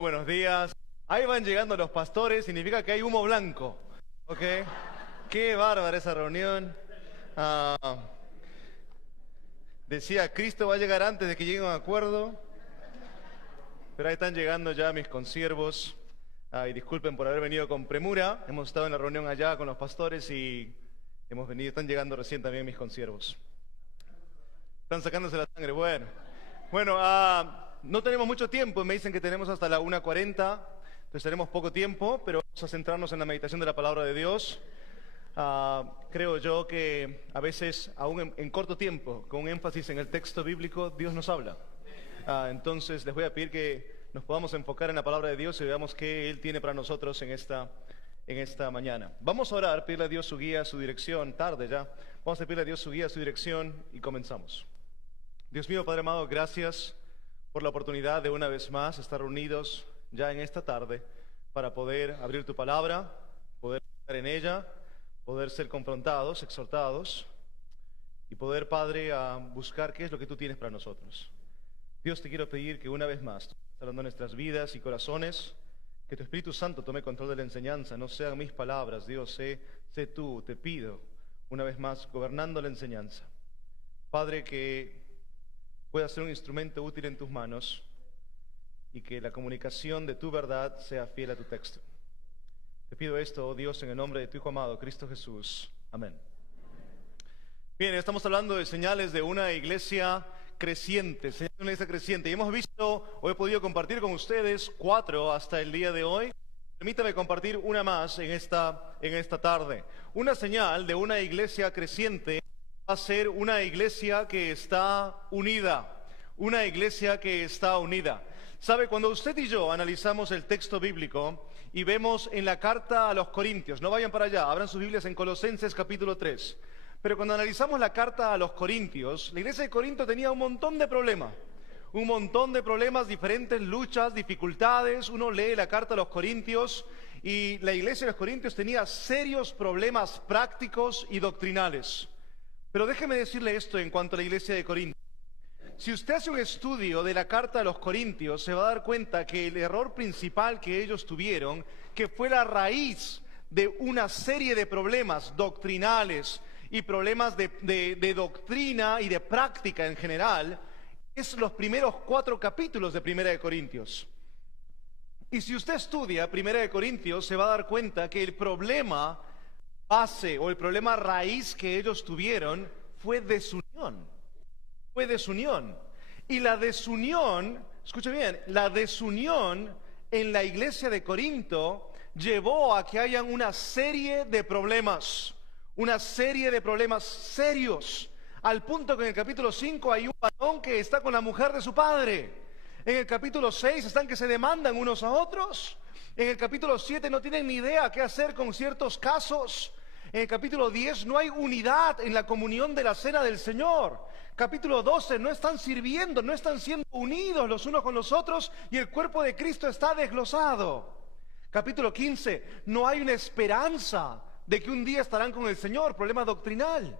Buenos días. Ahí van llegando los pastores, significa que hay humo blanco. ¿Ok? Qué bárbara esa reunión. Ah, Decía, Cristo va a llegar antes de que llegue a un acuerdo. Pero ahí están llegando ya mis consiervos. Y disculpen por haber venido con premura. Hemos estado en la reunión allá con los pastores y están llegando recién también mis consiervos. Están sacándose la sangre. Bueno, no tenemos mucho tiempo. Me dicen que tenemos hasta la 1:40. Entonces tenemos poco tiempo, pero vamos a centrarnos en la meditación de la palabra de Dios. Creo yo que a veces, aún en corto tiempo, con un énfasis en el texto bíblico, Dios nos habla. Entonces les voy a pedir que nos podamos enfocar en la palabra de Dios y veamos qué Él tiene para nosotros en esta mañana. Vamos a orar, pedirle a Dios su guía, su dirección, tarde ya. Vamos a pedirle a Dios su guía, su dirección y comenzamos. Dios mío, Padre amado, gracias por la oportunidad de una vez más estar reunidos ya en esta tarde para poder abrir tu palabra, poder estar en ella, poder ser confrontados, exhortados y poder, Padre, buscar qué es lo que tú tienes para nosotros. Dios, te quiero pedir que una vez más, tú estés hablando en nuestras vidas y corazones, que tu Espíritu Santo tome control de la enseñanza, no sean mis palabras, Dios, sé tú, te pido, una vez más, gobernando la enseñanza. Padre, que pueda ser un instrumento útil en tus manos y que la comunicación de tu verdad sea fiel a tu texto. Te pido esto, oh Dios, en el nombre de tu Hijo amado, Cristo Jesús. Amén. Bien, estamos hablando de señales de una iglesia creciente, señales de una iglesia creciente. Y hemos visto, o he podido compartir con ustedes 4 hasta el día de hoy. Permítame compartir una más en esta tarde. Una señal de una iglesia creciente va a ser una iglesia que está unida. Una iglesia que está unida. ¿Sabe? Cuando usted y yo analizamos el texto bíblico y vemos en la carta a los Corintios, no vayan para allá, abran sus Biblias en Colosenses capítulo 3. Pero cuando analizamos la carta a los Corintios, la iglesia de Corinto tenía un montón de problemas, diferentes luchas, dificultades. Uno lee la carta a los Corintios y la iglesia de los Corintios tenía serios problemas prácticos y doctrinales. Pero déjeme decirle esto en cuanto a la iglesia de Corinto. Si usted hace un estudio de la carta a los Corintios, se va a dar cuenta que el error principal que ellos tuvieron, que fue la raíz de una serie de problemas doctrinales y problemas de doctrina y de práctica en general, es los primeros 4 capítulos de Primera de Corintios. Y si usted estudia Primera de Corintios, se va a dar cuenta que el problema base o el problema raíz que ellos tuvieron fue desunión. Y la desunión, escuche bien, la desunión en la iglesia de Corinto llevó a que hayan una serie de problemas serios, al punto que en el capítulo 5 hay un varón que está con la mujer de su padre. En el capítulo 6 están que se demandan unos a otros. En el capítulo 7 no tienen ni idea qué hacer con ciertos casos. En el capítulo 10 no hay unidad en la comunión de la cena del Señor. Capítulo 12 no están sirviendo, no están siendo unidos los unos con los otros y el cuerpo de Cristo está desglosado. Capítulo 15 no hay una esperanza de que un día estarán con el Señor, problema doctrinal.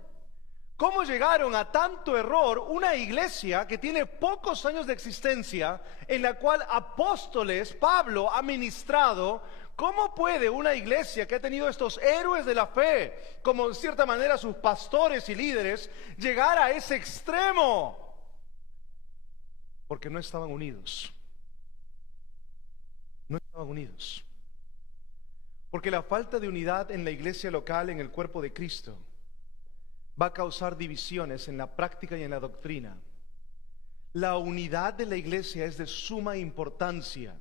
¿Cómo llegaron a tanto error una iglesia que tiene pocos años de existencia, en la cual apóstoles, Pablo, ha ministrado? ¿Cómo puede una iglesia que ha tenido estos héroes de la fe, como en cierta manera sus pastores y líderes, llegar a ese extremo? Porque no estaban unidos. No estaban unidos. Porque la falta de unidad en la iglesia local, en el cuerpo de Cristo, va a causar divisiones en la práctica y en la doctrina. La unidad de la iglesia es de suma importancia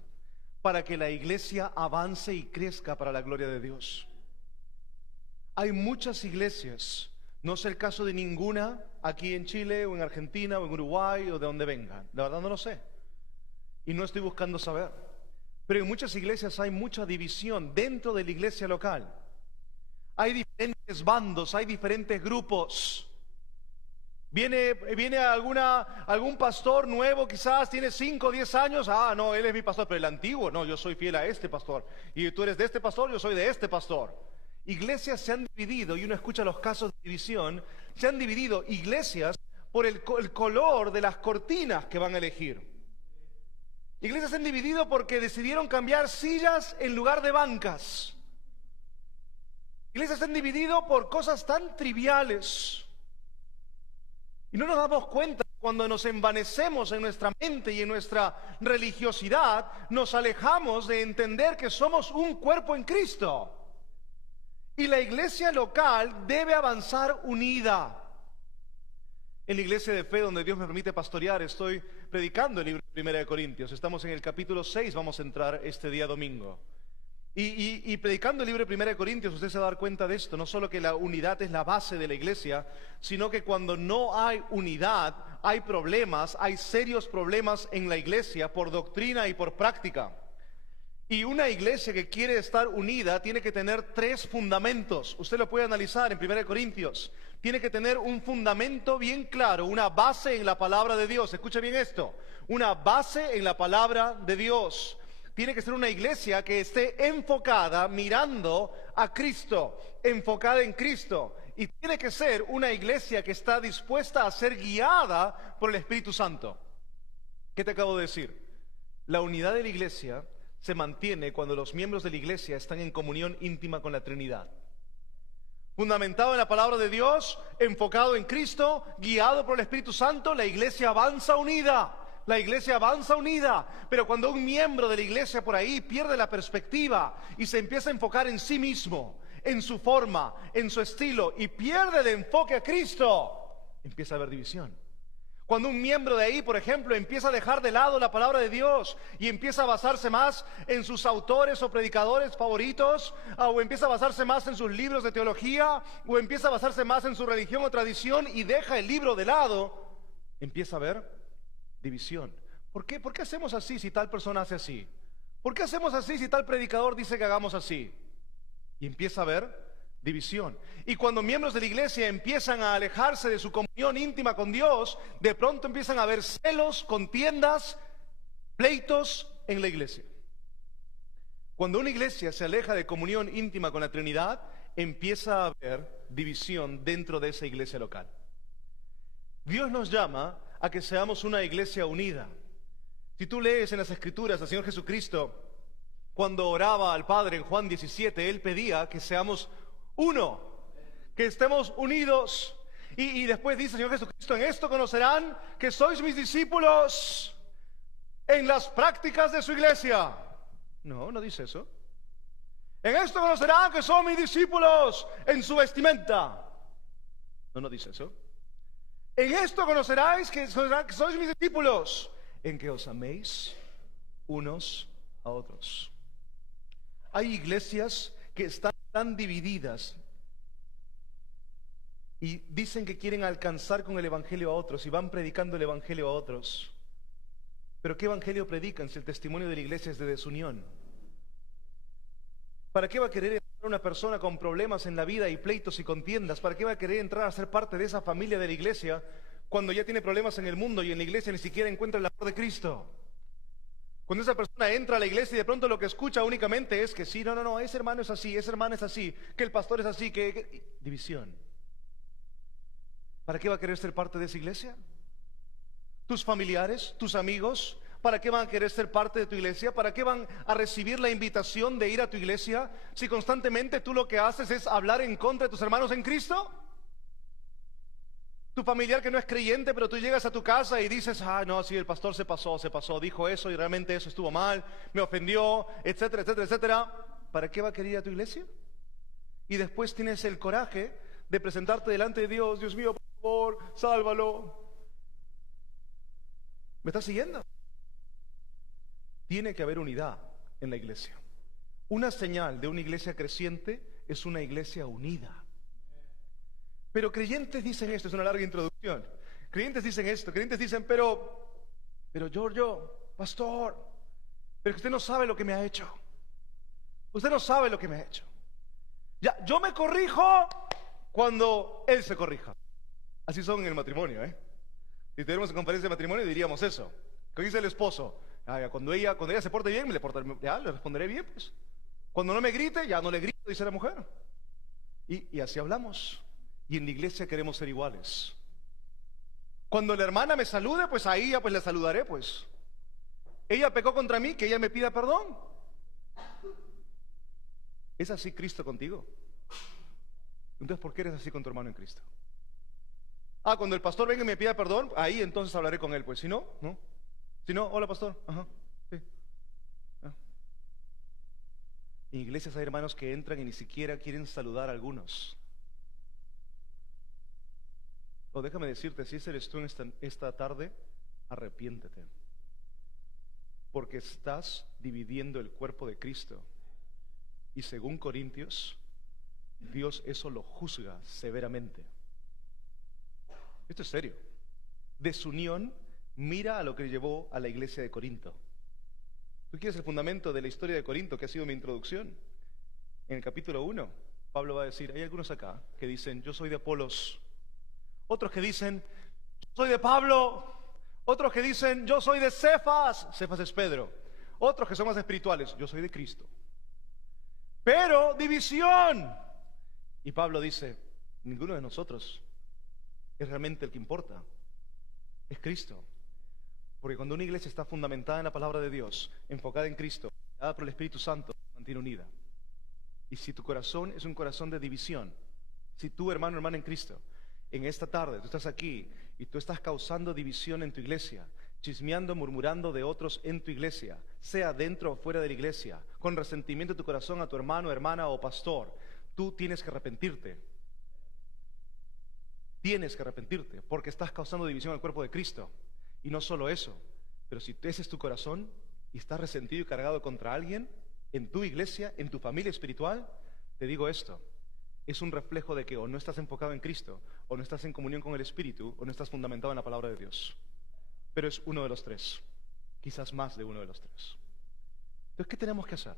para que la iglesia avance y crezca para la gloria de Dios. Hay muchas iglesias, no es el caso de ninguna aquí en Chile o en Argentina o en Uruguay o de donde venga, la verdad no lo sé y no estoy buscando saber, pero en muchas iglesias hay mucha división dentro de la iglesia local. Hay diferentes bandos, hay diferentes grupos. Viene algún pastor nuevo, quizás tiene 5 o 10 años. No, él es mi pastor, pero el antiguo, no, yo soy fiel a este pastor. Y tú eres de este pastor, yo soy de este pastor. Iglesias se han dividido, y uno escucha los casos de división, se han dividido iglesias por el color de las cortinas que van a elegir. Iglesias se han dividido porque decidieron cambiar sillas en lugar de bancas. Iglesias se han dividido por cosas tan triviales. Y no nos damos cuenta cuando nos envanecemos en nuestra mente y en nuestra religiosidad, nos alejamos de entender que somos un cuerpo en Cristo. Y la iglesia local debe avanzar unida. En la iglesia de fe donde Dios me permite pastorear, estoy predicando el libro de 1 Corintios. Estamos en el capítulo 6, vamos a entrar este día domingo. Y predicando el libro de 1 Corintios, usted se va a dar cuenta de esto. No solo que la unidad es la base de la iglesia, sino que cuando no hay unidad, hay problemas, hay serios problemas en la iglesia por doctrina y por práctica. Y una iglesia que quiere estar unida tiene que tener 3 fundamentos. Usted lo puede analizar en 1 Corintios. Tiene que tener un fundamento bien claro, una base en la palabra de Dios. Escuche bien esto, una base en la palabra de Dios. Tiene que ser una iglesia que esté enfocada, mirando a Cristo, enfocada en Cristo. Y tiene que ser una iglesia que está dispuesta a ser guiada por el Espíritu Santo. ¿Qué te acabo de decir? La unidad de la iglesia se mantiene cuando los miembros de la iglesia están en comunión íntima con la Trinidad. Fundamentado en la palabra de Dios, enfocado en Cristo, guiado por el Espíritu Santo, la iglesia avanza unida. La iglesia avanza unida. Pero cuando un miembro de la iglesia por ahí pierde la perspectiva y se empieza a enfocar en sí mismo, en su forma, en su estilo, y pierde el enfoque a Cristo, empieza a haber división. Cuando un miembro de ahí, por ejemplo, empieza a dejar de lado la palabra de Dios y empieza a basarse más en sus autores o predicadores favoritos, o empieza a basarse más en sus libros de teología, o empieza a basarse más en su religión o tradición y deja el libro de lado, empieza a haber división. ¿Por qué? ¿Por qué hacemos así si tal persona hace así? ¿Por qué hacemos así si tal predicador dice que hagamos así? Y empieza a haber división. Y cuando miembros de la iglesia empiezan a alejarse de su comunión íntima con Dios, de pronto empiezan a haber celos, contiendas, pleitos en la iglesia. Cuando una iglesia se aleja de comunión íntima con la Trinidad, empieza a haber división dentro de esa iglesia local. Dios nos llama a que seamos una iglesia unida. Si tú lees en las Escrituras al Señor Jesucristo, cuando oraba al Padre en Juan 17, Él pedía que seamos uno, que estemos unidos. Y después dice el Señor Jesucristo: en esto conocerán que sois mis discípulos, en las prácticas de su iglesia. No, no dice eso. En esto conocerán que son mis discípulos, en su vestimenta. No, no dice eso. En esto conoceráis que sois mis discípulos, en que os améis unos a otros. Hay iglesias que están tan divididas y dicen que quieren alcanzar con el evangelio a otros y van predicando el evangelio a otros. Pero ¿qué evangelio predican si el testimonio de la iglesia es de desunión? ¿Para qué va a querer entrar una persona con problemas en la vida y pleitos y contiendas? ¿Para qué va a querer entrar a ser parte de esa familia de la iglesia cuando ya tiene problemas en el mundo y en la iglesia ni siquiera encuentra el amor de Cristo? Cuando esa persona entra a la iglesia y de pronto lo que escucha únicamente es que sí, no, ese hermano es así, esa hermana es así, que el pastor es así, división. ¿Para qué va a querer ser parte de esa iglesia? ¿Tus familiares, tus amigos, para qué van a querer ser parte de tu iglesia? ¿Para qué van a recibir la invitación de ir a tu iglesia si constantemente tú lo que haces es hablar en contra de tus hermanos en Cristo? Tu familiar que no es creyente, pero tú llegas a tu casa y dices: no, sí, el pastor se pasó, dijo eso y realmente eso estuvo mal, me ofendió, etcétera, etcétera, etcétera. ¿Para qué va a querer ir a tu iglesia? Y después tienes el coraje de presentarte delante de Dios: Dios mío, por favor, sálvalo. ¿Me estás siguiendo? Tiene que haber unidad en la iglesia. Una señal de una iglesia creciente es una iglesia unida. Pero creyentes dicen esto, es una larga introducción. Creyentes dicen esto, creyentes dicen: pero Giorgio, pastor, pero usted no sabe lo que me ha hecho. Usted no sabe lo que me ha hecho. Ya, yo me corrijo cuando él se corrija. Así son en el matrimonio, ¿eh? Si tuviéramos en conferencia de matrimonio diríamos eso. ¿Qué dice el esposo? Cuando ella se porte bien, le responderé bien, pues. Cuando no me grite, ya no le grito, dice la mujer. Y así hablamos. Y en la iglesia queremos ser iguales. Cuando la hermana me salude, pues ahí ya pues le saludaré, pues. Ella pecó contra mí, que ella me pida perdón. ¿Es así Cristo contigo? Entonces, ¿por qué eres así con tu hermano en Cristo? Cuando el pastor venga y me pida perdón, ahí entonces hablaré con él, pues. Si no, no. Si no, hola pastor, ajá, sí. En iglesias hay hermanos que entran y ni siquiera quieren saludar a algunos. Déjame decirte, si ese eres tú en esta tarde, arrepiéntete. Porque estás dividiendo el cuerpo de Cristo. Y según Corintios, Dios eso lo juzga severamente. Esto es serio. Desunión, mira a lo que llevó a la iglesia de Corinto. ¿Tú quieres el fundamento de la historia de Corinto, que ha sido mi introducción? En el capítulo 1, Pablo va a decir, hay algunos acá que dicen, yo soy de Apolos. Otros que dicen, yo soy de Pablo. Otros que dicen, yo soy de Cefas. Cefas es Pedro. Otros que son más espirituales, yo soy de Cristo. Pero división. Y Pablo dice, ninguno de nosotros es realmente el que importa. Es Cristo. Porque cuando una iglesia está fundamentada en la palabra de Dios, enfocada en Cristo, dada por el Espíritu Santo, se mantiene unida. Y si tu corazón es un corazón de división, si tú, hermano, hermana en Cristo, en esta tarde tú estás aquí y tú estás causando división en tu iglesia, chismeando, murmurando de otros en tu iglesia, sea dentro o fuera de la iglesia, con resentimiento en tu corazón a tu hermano, hermana o pastor, tú tienes que arrepentirte. Tienes que arrepentirte porque estás causando división al cuerpo de Cristo. Y no solo eso, pero si ese es tu corazón y estás resentido y cargado contra alguien en tu iglesia, en tu familia espiritual, te digo esto, es un reflejo de que o no estás enfocado en Cristo, o no estás en comunión con el Espíritu, o no estás fundamentado en la palabra de Dios. Pero es uno de los tres, quizás más de uno de los tres. Entonces, ¿qué tenemos que hacer?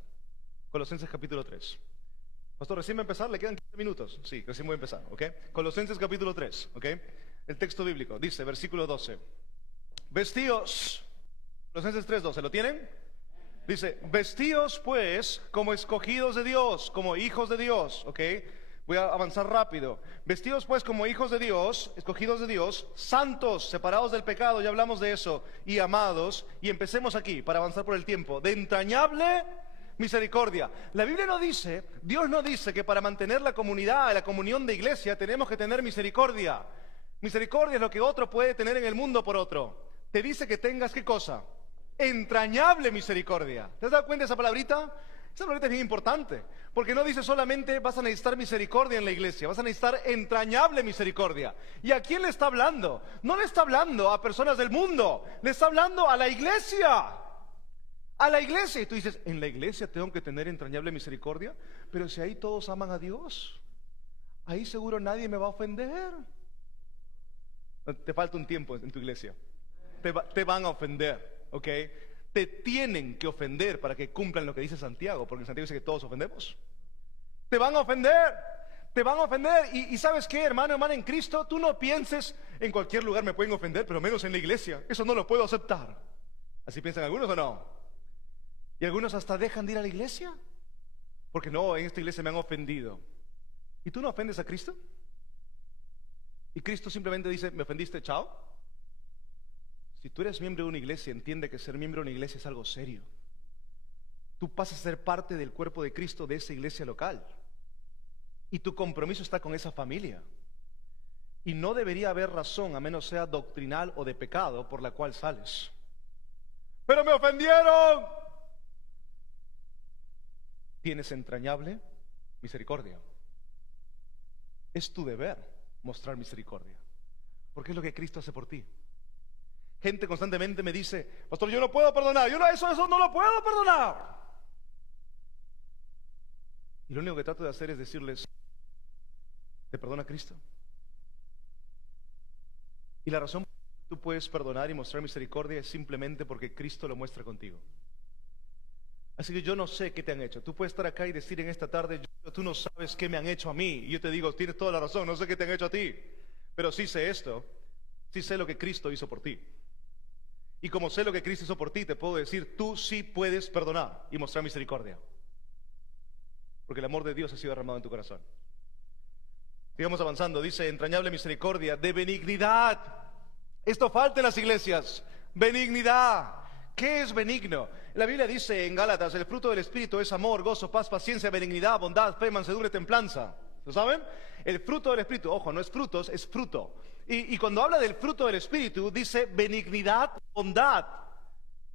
Colosenses capítulo 3. Pastor, recién va a empezar, le quedan 15 minutos. Sí, recién voy a empezar, ¿ok? Colosenses capítulo 3, ¿ok? El texto bíblico dice, versículo 12. Vestíos, Colosenses 3:12, ¿lo tienen? Dice, vestíos pues como escogidos de Dios, como hijos de Dios, ¿ok? Voy a avanzar rápido. Vestíos pues como hijos de Dios, escogidos de Dios, santos, separados del pecado, ya hablamos de eso, y amados, y empecemos aquí, para avanzar por el tiempo, de entrañable misericordia. La Biblia no dice, Dios no dice que para mantener la comunidad, la comunión de iglesia, tenemos que tener misericordia. Misericordia es lo que otro puede tener en el mundo por otro. Te dice que tengas, ¿qué cosa? Entrañable misericordia. ¿Te has dado cuenta de esa palabrita? Esa palabrita es bien importante, porque no dice solamente vas a necesitar misericordia en la iglesia, vas a necesitar entrañable misericordia. ¿Y a quién le está hablando? No le está hablando a personas del mundo, le está hablando a la iglesia. A la iglesia. Y tú dices, ¿en la iglesia tengo que tener entrañable misericordia? Pero si ahí todos aman a Dios, ahí seguro nadie me va a ofender. Te falta un tiempo en tu iglesia. Te van a ofender, ¿ok? Te tienen que ofender para que cumplan lo que dice Santiago, porque Santiago dice que todos ofendemos. Te van a ofender, te van a ofender. Y ¿sabes qué, hermano, hermana en Cristo? Tú no pienses, en cualquier lugar me pueden ofender, pero menos en la iglesia. Eso no lo puedo aceptar. ¿Así piensan algunos o no? Y algunos hasta dejan de ir a la iglesia, porque no, en esta iglesia me han ofendido. ¿Y tú no ofendes a Cristo? Y Cristo simplemente dice, ¿me ofendiste? Chao. Si tú eres miembro de una iglesia, entiende que ser miembro de una iglesia es algo serio. Tú pasas a ser parte del cuerpo de Cristo de esa iglesia local. Y tu compromiso está con esa familia. Y no debería haber razón, a menos sea doctrinal o de pecado, por la cual sales. ¡Pero me ofendieron! Tienes entrañable misericordia. Es tu deber mostrar misericordia, porque es lo que Cristo hace por ti. Gente constantemente me dice, pastor, yo no puedo perdonar, eso no lo puedo perdonar. Y lo único que trato de hacer es decirles, ¿te perdona Cristo? Y la razón por la que tú puedes perdonar y mostrar misericordia es simplemente porque Cristo lo muestra contigo. Así que yo no sé qué te han hecho. Tú puedes estar acá y decir en esta tarde, tú no sabes qué me han hecho a mí. Y yo te digo, tienes toda la razón, no sé qué te han hecho a ti. Pero sí sé esto, sí sé lo que Cristo hizo por ti. Y como sé lo que Cristo hizo por ti, te puedo decir, tú sí puedes perdonar y mostrar misericordia. Porque el amor de Dios ha sido derramado en tu corazón. Sigamos avanzando, dice, entrañable misericordia, de benignidad. Esto falta en las iglesias, benignidad. ¿Qué es benigno? La Biblia dice en Gálatas, el fruto del Espíritu es amor, gozo, paz, paciencia, benignidad, bondad, fe, mansedumbre, templanza. ¿Lo saben? El fruto del Espíritu, ojo, no es frutos, es fruto. Y cuando habla del fruto del Espíritu, dice benignidad, bondad.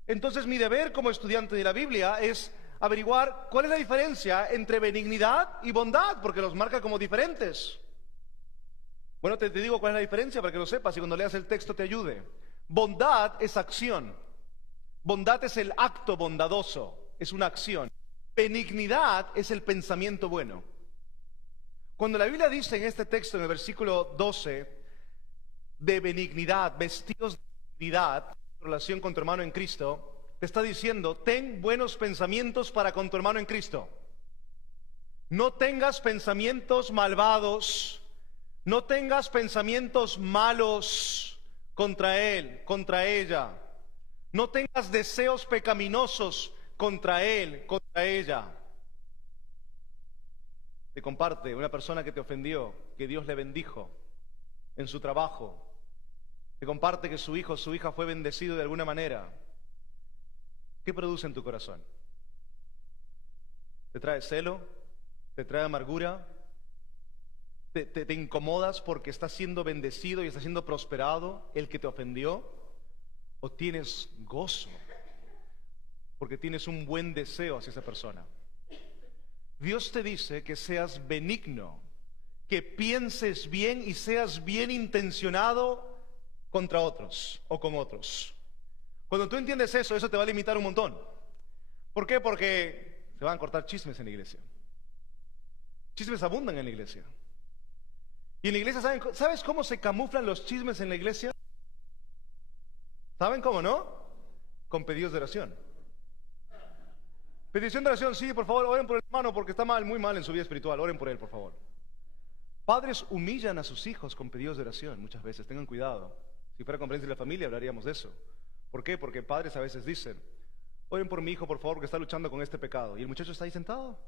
Entonces mi deber como estudiante de la Biblia es averiguar cuál es la diferencia entre benignidad y bondad, porque los marca como diferentes. Bueno, te digo cuál es la diferencia para que lo sepas y cuando leas el texto te ayude. Bondad es acción. Bondad es el acto bondadoso, es una acción. Benignidad es el pensamiento bueno. Cuando la Biblia dice en este texto, en el versículo 12, de benignidad, vestidos de benignidad, en relación con tu hermano en Cristo, te está diciendo, ten buenos pensamientos para con tu hermano en Cristo. No tengas pensamientos malvados, no tengas pensamientos malos contra él, contra ella. No tengas deseos pecaminosos contra él, contra ella. Te comparte una persona que te ofendió, que Dios le bendijo en su trabajo. Te comparte que su hijo o su hija fue bendecido de alguna manera. ¿Qué produce en tu corazón? ¿Te trae celo? ¿Te trae amargura? ¿Te incomodas porque está siendo bendecido y está siendo prosperado el que te ofendió? ¿O tienes gozo porque tienes un buen deseo hacia esa persona? Dios te dice que seas benigno, que pienses bien y seas bien intencionado contra otros o con otros. Cuando tú entiendes eso, eso te va a limitar un montón. ¿Por qué? Porque se van a cortar chismes en la iglesia. Chismes abundan en la iglesia. Y en la iglesia, ¿sabes cómo se camuflan los chismes en la iglesia? ¿Saben cómo, no? Con pedidos de oración. Petición de oración, sí, por favor, oren por el hermano porque está mal, muy mal en su vida espiritual. Oren por él, por favor. Padres humillan a sus hijos con pedidos de oración muchas veces, tengan cuidado. Si fuera conferencia de la familia hablaríamos de eso. ¿Por qué? Porque padres a veces dicen, oren por mi hijo, por favor, que está luchando con este pecado. Y el muchacho está ahí sentado,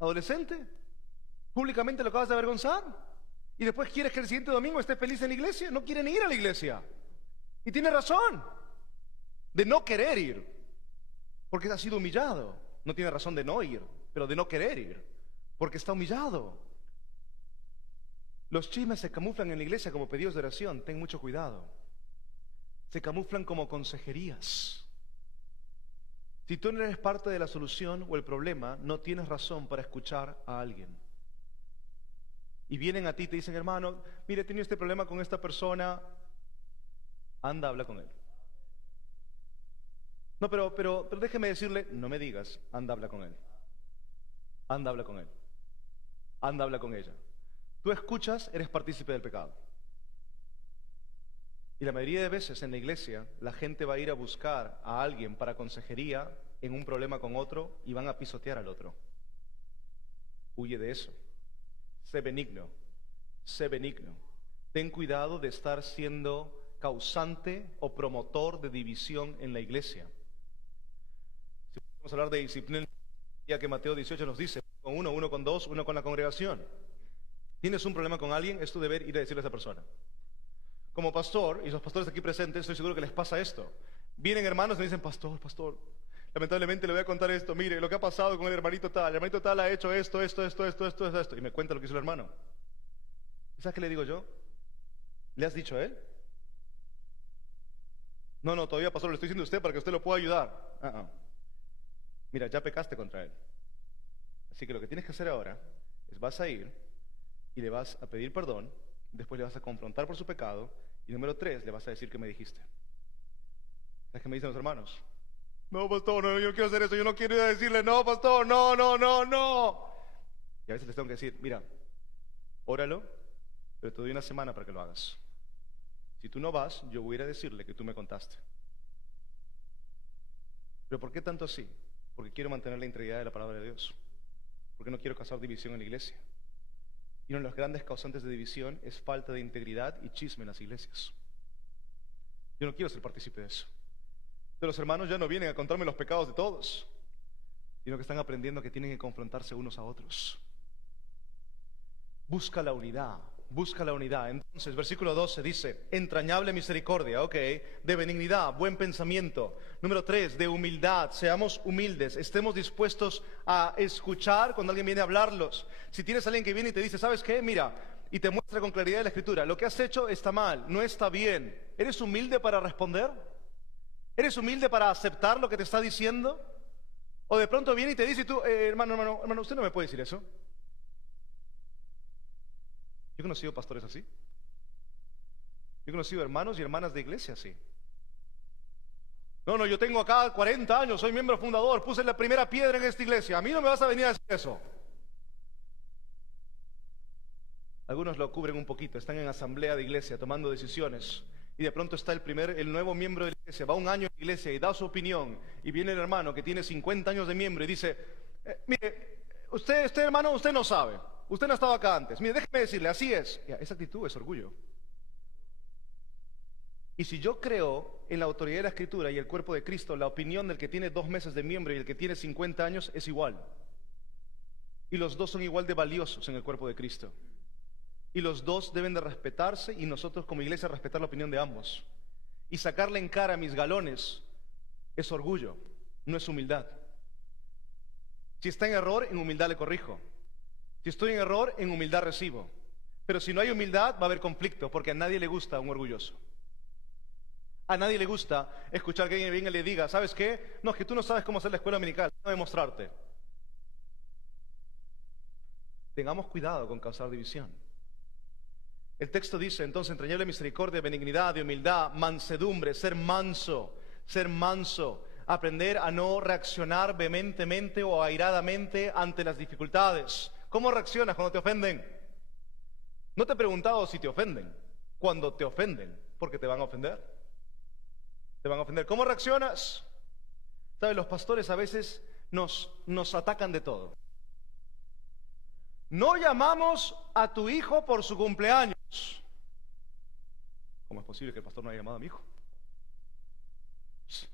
adolescente. Públicamente lo acabas de avergonzar. Y después quieres que el siguiente domingo esté feliz en la iglesia. No quieren ir a la iglesia. Y tiene razón de no querer ir, porque ha sido humillado. No tiene razón de no ir, pero de no querer ir, porque está humillado. Los chismes se camuflan en la iglesia como pedidos de oración. Ten mucho cuidado. Se camuflan como consejerías. Si tú no eres parte de la solución o el problema, no tienes razón para escuchar a alguien. Y vienen a ti y te dicen, hermano, mire, he tenido este problema con esta persona. Anda, habla con él. No, pero déjeme decirle, no me digas, anda, habla con él. Anda, habla con él. Anda, habla con ella. Tú escuchas, eres partícipe del pecado. Y la mayoría de veces en la iglesia, la gente va a ir a buscar a alguien para consejería en un problema con otro y van a pisotear al otro. Huye de eso. Sé benigno. Sé benigno. Ten cuidado de estar siendo causante o promotor de división en la iglesia. Si vamos a hablar de disciplina, ya que Mateo 18 nos dice, con uno, uno con dos, uno con la congregación. Tienes un problema con alguien, es tu deber ir a decirle a esa persona. Como pastor, y los pastores aquí presentes, estoy seguro que les pasa esto. Vienen hermanos y me dicen, pastor, lamentablemente le voy a contar esto. Mire, lo que ha pasado con el hermanito tal ha hecho esto. Y me cuenta lo que hizo el hermano. ¿Sabes qué le digo yo? ¿Le has dicho a él? No, todavía pastor, le estoy diciendo a usted para que usted lo pueda ayudar. Mira, ya pecaste contra él. Así que lo que tienes que hacer ahora es vas a ir y le vas a pedir perdón, después le vas a confrontar por su pecado y número 3, le vas a decir que me dijiste. ¿Sabes qué me dicen los hermanos? No, pastor, no, yo no quiero hacer eso, yo no quiero ir a decirle, no, pastor, no. Y a veces les tengo que decir, mira, óralo, pero te doy una semana para que lo hagas. Si tú no vas, yo voy a ir a decirle que tú me contaste. ¿Pero por qué tanto así? Porque quiero mantener la integridad de la palabra de Dios. Porque no quiero causar división en la iglesia. Y uno de los grandes causantes de división es falta de integridad y chisme en las iglesias. Yo no quiero ser partícipe de eso. Pero los hermanos ya no vienen a contarme los pecados de todos, sino que están aprendiendo que tienen que confrontarse unos a otros. Busca la unidad, busca la unidad. Entonces, versículo 12 dice, entrañable misericordia, ok, de benignidad, buen pensamiento. Número 3, de humildad, seamos humildes, estemos dispuestos a escuchar cuando alguien viene a hablarlos. Si tienes a alguien que viene y te dice, ¿sabes qué? Mira, y te muestra con claridad la Escritura, lo que has hecho está mal, no está bien. ¿Eres humilde para responder? ¿Eres humilde para aceptar lo que te está diciendo? O de pronto viene y te dice, tú, hermano, usted no me puede decir eso. Yo he conocido pastores así. Yo he conocido hermanos y hermanas de iglesia así. No, yo tengo acá 40 años, soy miembro fundador, puse la primera piedra en esta iglesia. A mí no me vas a venir a decir eso. Algunos lo cubren un poquito, están en asamblea de iglesia tomando decisiones. Y de pronto está el nuevo miembro de la iglesia, va un año en la iglesia y da su opinión. Y viene el hermano que tiene 50 años de miembro y dice, mire, usted hermano, usted no sabe. Usted no estaba acá antes. Mire, déjeme decirle, así es. Esa actitud es orgullo. Y si yo creo en la autoridad de la Escritura y el cuerpo de Cristo, la opinión del que tiene 2 meses de miembro y el que tiene 50 años es igual. Y los dos son igual de valiosos en el cuerpo de Cristo. Y los dos deben de respetarse y nosotros como iglesia respetar la opinión de ambos. Y sacarle en cara a mis galones es orgullo, no es humildad. Si está en error, en humildad le corrijo. Si estoy en error, en humildad recibo. Pero si no hay humildad, va a haber conflicto, porque a nadie le gusta un orgulloso. A nadie le gusta escuchar que alguien venga y le diga, ¿sabes qué? No, es que tú no sabes cómo hacer la escuela dominical, déjame mostrarte. Tengamos cuidado con causar división. El texto dice, entonces, entrañable misericordia, benignidad, de humildad, mansedumbre, ser manso, aprender a no reaccionar vehementemente o airadamente ante las dificultades. ¿Cómo reaccionas cuando te ofenden? No te he preguntado si te ofenden, cuando te ofenden, porque te van a ofender. Te van a ofender. ¿Cómo reaccionas? ¿Sabes? Los pastores a veces nos atacan de todo. No llamamos a tu hijo por su cumpleaños. ¿Cómo es posible que el pastor no haya llamado a mi hijo?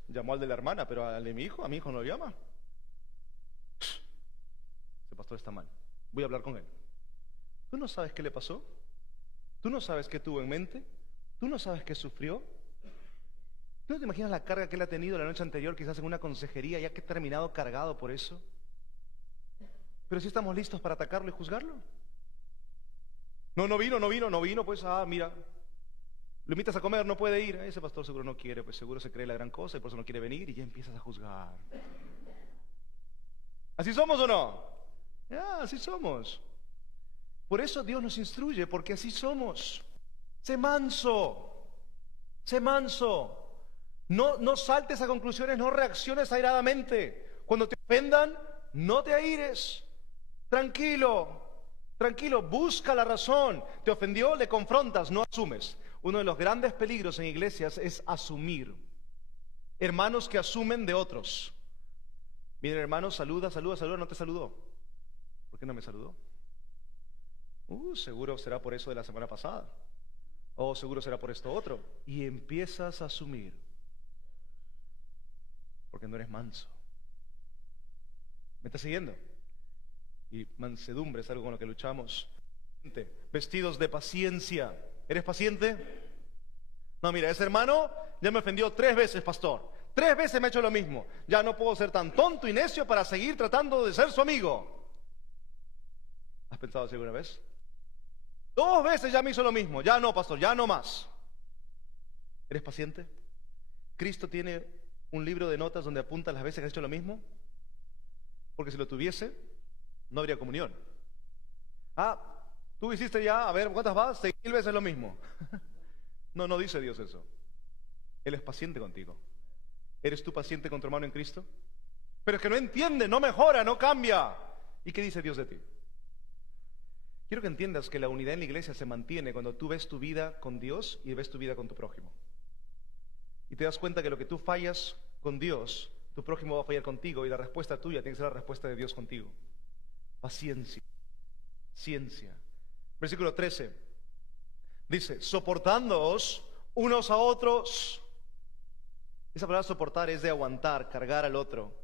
Llamó al de la hermana, pero al de mi hijo, a mi hijo no lo llama. Ese pastor está mal. Voy a hablar con él. ¿Tú no sabes qué le pasó? ¿Tú no sabes qué tuvo en mente? ¿Tú no sabes qué sufrió? ¿Tú no te imaginas la carga que él ha tenido la noche anterior, quizás en una consejería, ya que ha terminado cargado por eso? Pero si estamos listos para atacarlo y juzgarlo. No vino, pues, mira, lo invitas a comer, no puede ir. Ese pastor seguro no quiere, pues seguro se cree la gran cosa y por eso no quiere venir y ya empiezas a juzgar. ¿Así somos o no? Ya, así somos. Por eso Dios nos instruye, porque así somos. Sé manso. No saltes a conclusiones, no reacciones airadamente. Cuando te ofendan, no te aires. Tranquilo, busca la razón. Te ofendió, le confrontas, no asumes. Uno de los grandes peligros en iglesias es asumir. Hermanos que asumen de otros. Miren, hermano, saluda, no te saludó. ¿Por qué no me saludó? Seguro será por eso de la semana pasada. O seguro será por esto otro. Y empiezas a asumir. Porque no eres manso. ¿Me estás siguiendo? Y mansedumbre es algo con lo que luchamos. Vestidos de paciencia. ¿Eres paciente? No, mira, ese hermano ya me ofendió 3 veces, pastor. 3 veces me ha hecho lo mismo. Ya no puedo ser tan tonto y necio para seguir tratando de ser su amigo. ¿Has pensado así alguna vez? 2 veces ya me hizo lo mismo. Ya no, pastor, ya no más. ¿Eres paciente? ¿Cristo tiene un libro de notas donde apunta las veces que has hecho lo mismo? Porque si lo tuviese, no habría comunión. Tú hiciste ya, a ver, ¿cuántas vas? 6,000 veces lo mismo. No dice Dios eso. Él es paciente contigo. ¿Eres tú paciente con tu hermano en Cristo? Pero es que no entiende, no mejora, no cambia. ¿Y qué dice Dios de ti? Quiero que entiendas que la unidad en la iglesia se mantiene cuando tú ves tu vida con Dios y ves tu vida con tu prójimo. Y te das cuenta que lo que tú fallas con Dios, tu prójimo va a fallar contigo y la respuesta tuya tiene que ser la respuesta de Dios contigo. Paciencia. Ciencia. Versículo 13. Dice, soportándoos unos a otros. Esa palabra soportar es de aguantar, cargar al otro.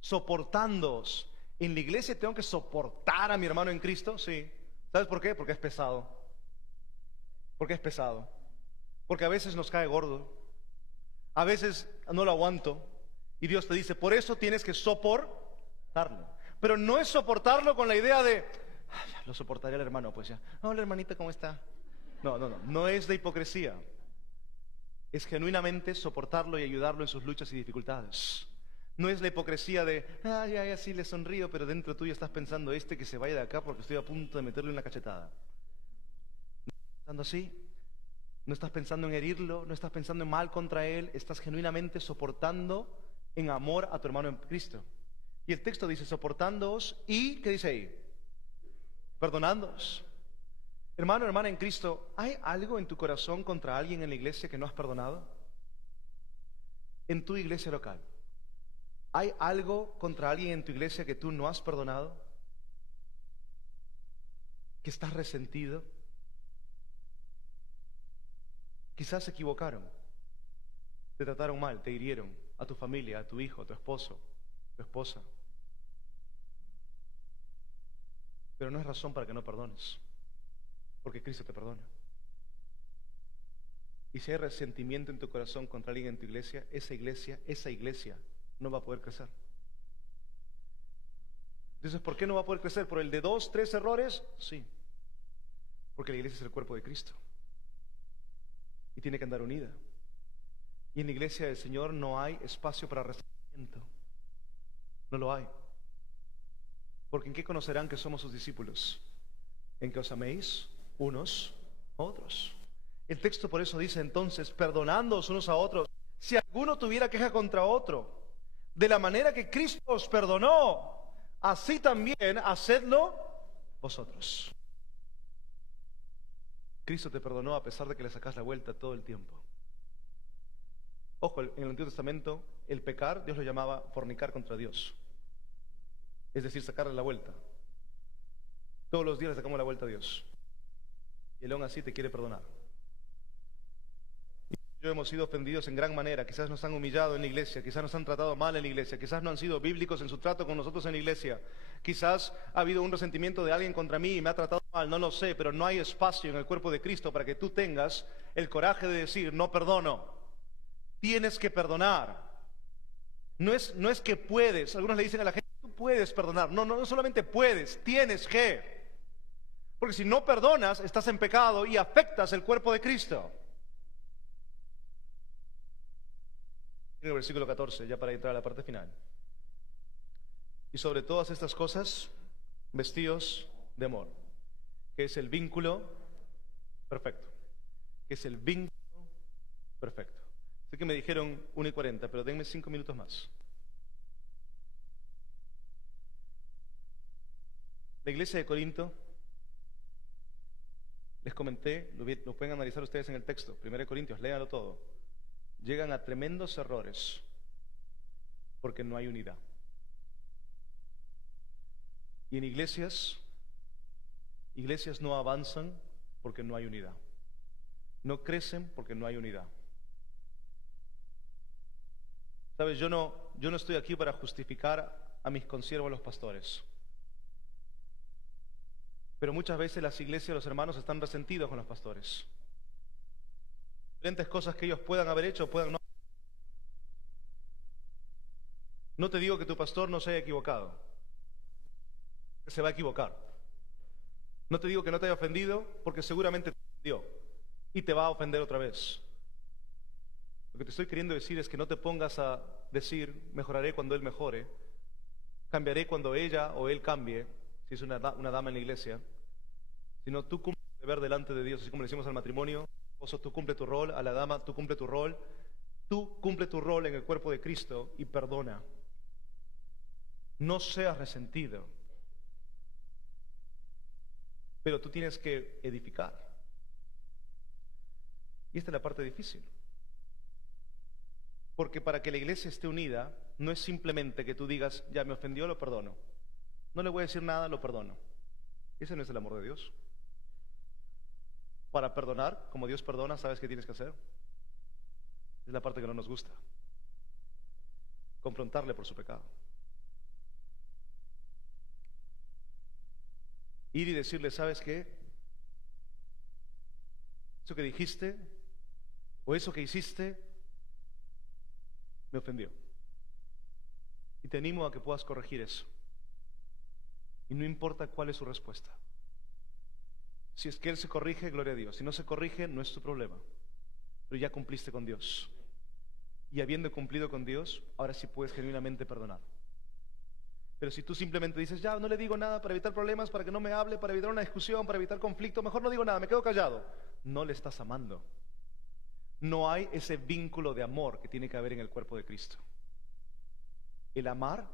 Soportándoos. En la iglesia tengo que soportar a mi hermano en Cristo, sí. ¿Sabes por qué? Porque es pesado. porque es pesado, porque a veces nos cae gordo, a veces no lo aguanto, y Dios te dice, por eso tienes que soportarlo. Pero no es soportarlo con la idea de, ya, lo soportaré al hermano, pues ya. Hola hermanita, ¿cómo está? No es de hipocresía. Es genuinamente soportarlo y ayudarlo en sus luchas y dificultades. No es la hipocresía de, ya, sí le sonrío, pero dentro tuyo estás pensando, que se vaya de acá porque estoy a punto de meterle una cachetada. ¿No estás pensando así? No estás pensando en herirlo, no estás pensando en mal contra él, estás genuinamente soportando en amor a tu hermano en Cristo. Y el texto dice, soportándoos y, ¿qué dice ahí? Perdonándoos. Hermano, hermana en Cristo, ¿hay algo en tu corazón contra alguien en la iglesia que no has perdonado? En tu iglesia local, ¿hay algo contra alguien en tu iglesia que tú no has perdonado? ¿Que estás resentido? Quizás se equivocaron, te trataron mal, te hirieron, a tu familia, a tu hijo, a tu esposo, tu esposa. Pero no es razón para que no perdones, porque Cristo te perdona. Y si hay resentimiento en tu corazón contra alguien en tu iglesia, esa iglesia no va a poder crecer. Entonces, ¿por qué no va a poder crecer? ¿Por el de 2, 3 errores? Sí, porque la iglesia es el cuerpo de Cristo y tiene que andar unida. Y en la iglesia del Señor no hay espacio para resentimiento. No lo hay. Porque ¿en qué conocerán que somos sus discípulos? En que os améis unos a otros. El texto por eso dice entonces, perdonándoos unos a otros, si alguno tuviera queja contra otro, de la manera que Cristo os perdonó, así también hacedlo vosotros. Cristo te perdonó a pesar de que le sacas la vuelta todo el tiempo. Ojo, en el Antiguo Testamento, el pecar, Dios lo llamaba fornicar contra Dios. Es decir, sacarle la vuelta. Todos los días le sacamos la vuelta a Dios. Y Él aún así te quiere perdonar. Y yo hemos sido ofendidos en gran manera. Quizás nos han humillado en la iglesia, quizás nos han tratado mal en la iglesia, quizás no han sido bíblicos en su trato con nosotros en la iglesia. Quizás ha habido un resentimiento de alguien contra mí y me ha tratado mal, no lo sé, pero no hay espacio en el cuerpo de Cristo para que tú tengas el coraje de decir, no perdono. Tienes que perdonar. No es que puedes. Algunos le dicen a la gente, tú puedes perdonar. No solamente puedes, tienes que. Porque si no perdonas, estás en pecado y afectas el cuerpo de Cristo. En el versículo 14, ya para entrar a la parte final. Y sobre todas estas cosas, vestíos de amor, que es el vínculo perfecto. Que es el vínculo perfecto. Sé que me dijeron 1:40, pero denme 5 minutos más. La iglesia de Corinto, les comenté, lo pueden analizar ustedes en el texto, 1 Corintios, léanlo todo. Llegan a tremendos errores porque no hay unidad. Y en iglesias no avanzan porque no hay unidad. No crecen porque no hay unidad. Sabes, yo no estoy aquí para justificar a mis consiervos los pastores. Pero muchas veces las iglesias, los hermanos están resentidos con los pastores. Diferentes cosas que ellos puedan haber hecho, puedan no. No te digo que tu pastor no se haya equivocado. Se va a equivocar. No te digo que no te haya ofendido, porque seguramente te ofendió y te va a ofender otra vez. Lo que te estoy queriendo decir es que no te pongas a decir, mejoraré cuando él mejore, cambiaré cuando ella o él cambie, si es una dama en la iglesia, sino tú cumples tu deber delante de Dios, así como le decimos al matrimonio, esposo, tú cumple tu rol, a la dama, tú cumple tu rol en el cuerpo de Cristo y perdona. No seas resentido, pero tú tienes que edificar. Y esta es la parte difícil. Porque para que la iglesia esté unida, no es simplemente que tú digas, ya me ofendió, lo perdono. No le voy a decir nada, lo perdono. Ese no es el amor de Dios. Para perdonar, como Dios perdona, ¿sabes qué tienes que hacer? Es la parte que no nos gusta. Confrontarle por su pecado. Ir y decirle, ¿sabes qué? eso que dijiste o eso que hiciste me ofendió. Y te animo a que puedas corregir eso. Y no importa cuál es su respuesta. Si es que Él se corrige, gloria a Dios. Si no se corrige, no es tu problema. Pero ya cumpliste con Dios. Y habiendo cumplido con Dios, ahora sí puedes genuinamente perdonar. Pero si tú simplemente dices, ya no le digo nada para evitar problemas, para que no me hable, para evitar una discusión, para evitar conflicto, mejor no digo nada, me quedo callado. No le estás amando. No hay ese vínculo de amor que tiene que haber en el cuerpo de Cristo. El amar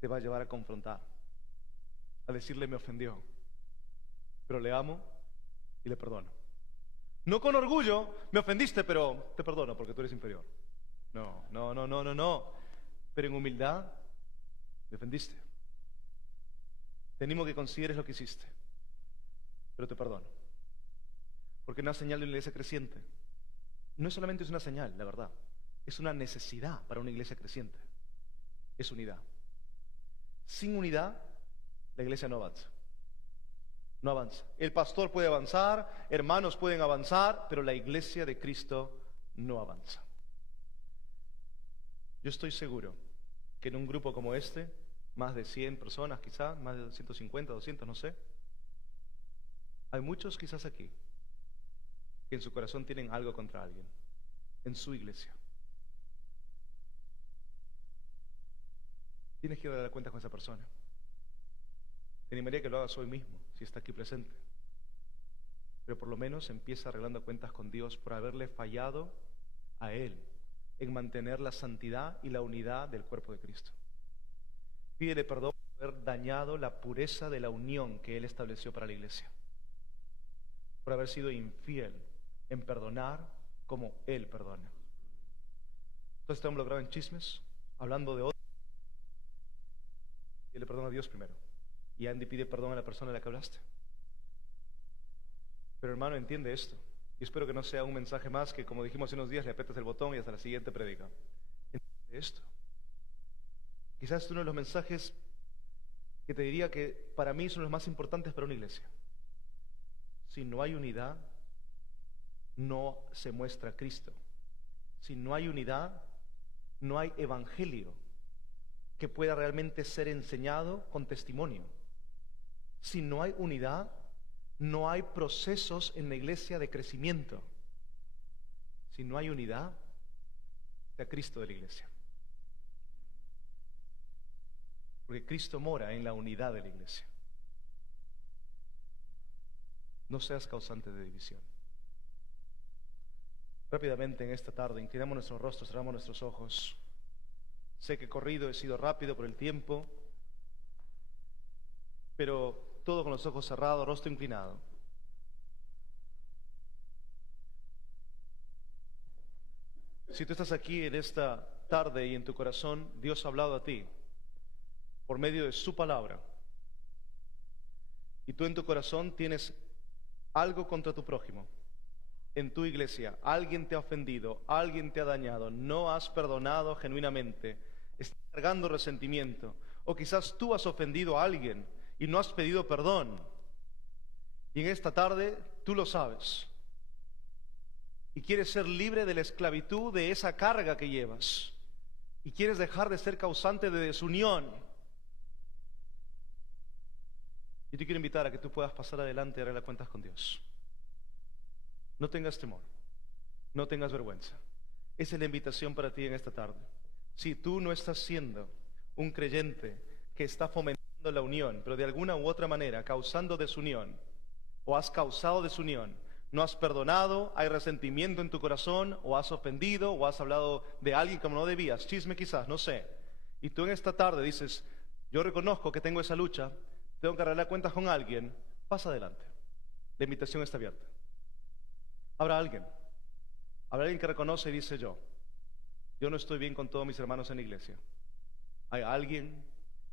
te va a llevar a confrontar, a decirle me ofendió, pero le amo y le perdono. No con orgullo, me ofendiste, pero te perdono porque tú eres inferior. No. Pero en humildad, me ofendiste. Te animo a que consideres lo que hiciste, pero te perdono. Porque una señal de una iglesia creciente no solamente es una señal, la verdad, es una necesidad para una iglesia creciente. Es unidad. Sin unidad, la iglesia no avanza. No avanza. El pastor puede avanzar, hermanos pueden avanzar, pero la iglesia de Cristo no avanza. Yo estoy seguro que en un grupo como este, más de 100 personas quizás, más de 150, 200, no sé, hay muchos quizás aquí que en su corazón tienen algo contra alguien, en su iglesia. Tienes que ir a dar cuenta con esa persona. Te animaría que lo hagas hoy mismo, si está aquí presente. Pero por lo menos empieza arreglando cuentas con Dios por haberle fallado a Él en mantener la santidad y la unidad del cuerpo de Cristo. Pídele perdón por haber dañado la pureza de la unión que Él estableció para la iglesia. Por haber sido infiel en perdonar como Él perdona. Entonces estamos logrando en chismes, hablando de otros. Y le perdona a Dios primero. Y Andy pide perdón a la persona de la que hablaste. Pero hermano, entiende esto. Y espero que no sea un mensaje más que, como dijimos hace unos días, le apretas el botón y hasta la siguiente predica. Entiende esto. Quizás es uno de los mensajes que te diría que para mí son los más importantes para una iglesia. Si no hay unidad, no se muestra Cristo. Si no hay unidad, no hay evangelio que pueda realmente ser enseñado con testimonio. Si no hay unidad, no hay procesos en la iglesia de crecimiento. Si no hay unidad, está Cristo de la iglesia. Porque Cristo mora en la unidad de la iglesia. No seas causante de división. Rápidamente en esta tarde, inclinamos nuestros rostros, cerramos nuestros ojos. Sé que he corrido, he sido rápido por el tiempo, pero todo con los ojos cerrados, rostro inclinado. Si tú estás aquí en esta tarde y en tu corazón Dios ha hablado a ti por medio de su palabra, y tú en tu corazón tienes algo contra tu prójimo, en tu iglesia, alguien te ha ofendido, alguien te ha dañado, no has perdonado genuinamente, estás cargando resentimiento, o quizás tú has ofendido a alguien y no has pedido perdón, y en esta tarde tú lo sabes, y quieres ser libre de la esclavitud de esa carga que llevas, y quieres dejar de ser causante de desunión. Yo te quiero invitar a que tú puedas pasar adelante y arreglar cuentas con Dios. No tengas temor, no tengas vergüenza. Esa es la invitación para ti en esta tarde. Si tú no estás siendo un creyente que está fomentando la unión, pero de alguna u otra manera causando desunión, o has causado desunión, no has perdonado, hay resentimiento en tu corazón, o has ofendido, o has hablado de alguien como no debías, chisme quizás, no sé. Y tú en esta tarde dices, yo reconozco que tengo esa lucha, tengo que arreglar cuentas con alguien, pasa adelante. La invitación está abierta. Habrá alguien que reconoce y dice yo no estoy bien con todos mis hermanos en la iglesia. Hay alguien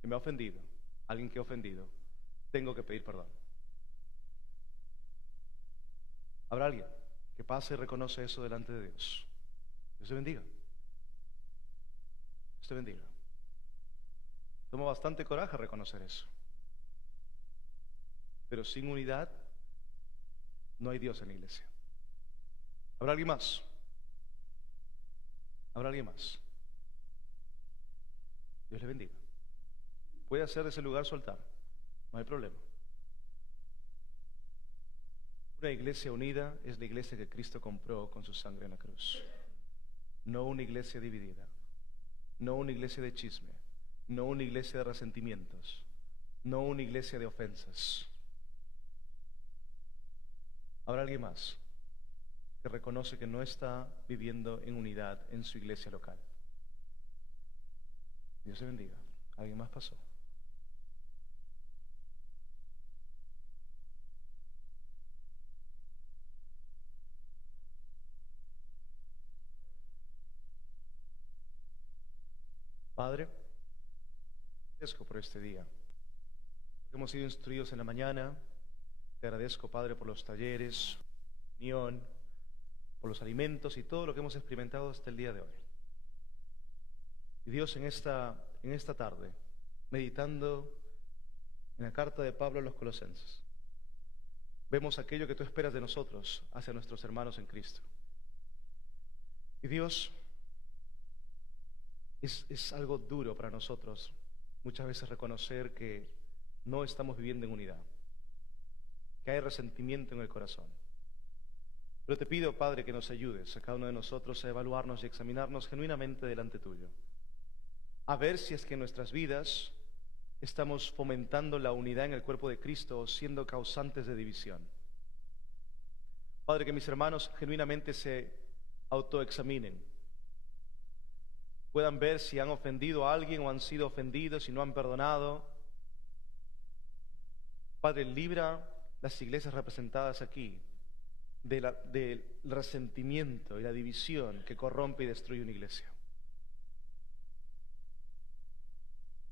que me ha ofendido, alguien que ha ofendido, tengo que pedir perdón. Habrá alguien que pase y reconoce eso delante de Dios. Dios te bendiga. Dios te bendiga. Toma bastante coraje reconocer eso. Pero sin unidad no hay Dios en la iglesia. ¿Habrá alguien más? ¿Habrá alguien más? Dios le bendiga. Puede hacer de ese lugar su altar, no hay problema. Una iglesia unida es la iglesia que Cristo compró con su sangre en la cruz. No una iglesia dividida, no una iglesia de chisme, no una iglesia de resentimientos, no una iglesia de ofensas. ¿Habrá alguien más que reconoce que no está viviendo en unidad en su iglesia local? Dios le bendiga. ¿Alguien más pasó? Padre, te agradezco por este día. Hemos sido instruidos en la mañana. Te agradezco, Padre, por los talleres, unión, por los alimentos y todo lo que hemos experimentado hasta el día de hoy. Y Dios, en esta tarde, meditando en la carta de Pablo a los Colosenses, vemos aquello que tú esperas de nosotros hacia nuestros hermanos en Cristo. Y Dios, es algo duro para nosotros muchas veces reconocer que no estamos viviendo en unidad, que hay resentimiento en el corazón. Pero te pido, Padre, que nos ayudes a cada uno de nosotros a evaluarnos y examinarnos genuinamente delante tuyo, a ver si es que en nuestras vidas estamos fomentando la unidad en el cuerpo de Cristo o siendo causantes de división. Padre, que mis hermanos genuinamente se autoexaminen, puedan ver si han ofendido a alguien o han sido ofendidos, si no han perdonado. Padre, libra las iglesias representadas aquí del resentimiento y la división que corrompe y destruye una iglesia.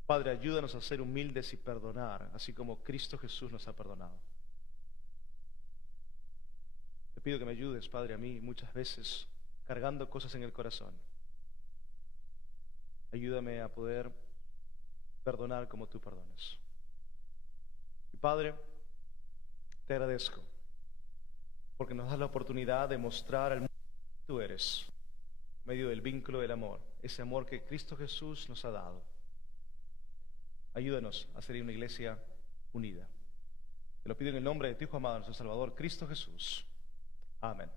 Padre, ayúdanos a ser humildes y perdonar, así como Cristo Jesús nos ha perdonado. Te pido que me ayudes, Padre, a mí muchas veces cargando cosas en el corazón. Ayúdame a poder perdonar como tú perdonas. Y Padre, te agradezco porque nos das la oportunidad de mostrar al mundo que tú eres, en medio del vínculo del amor, ese amor que Cristo Jesús nos ha dado. Ayúdanos a ser una iglesia unida. Te lo pido en el nombre de tu Hijo amado, nuestro Salvador, Cristo Jesús. Amén.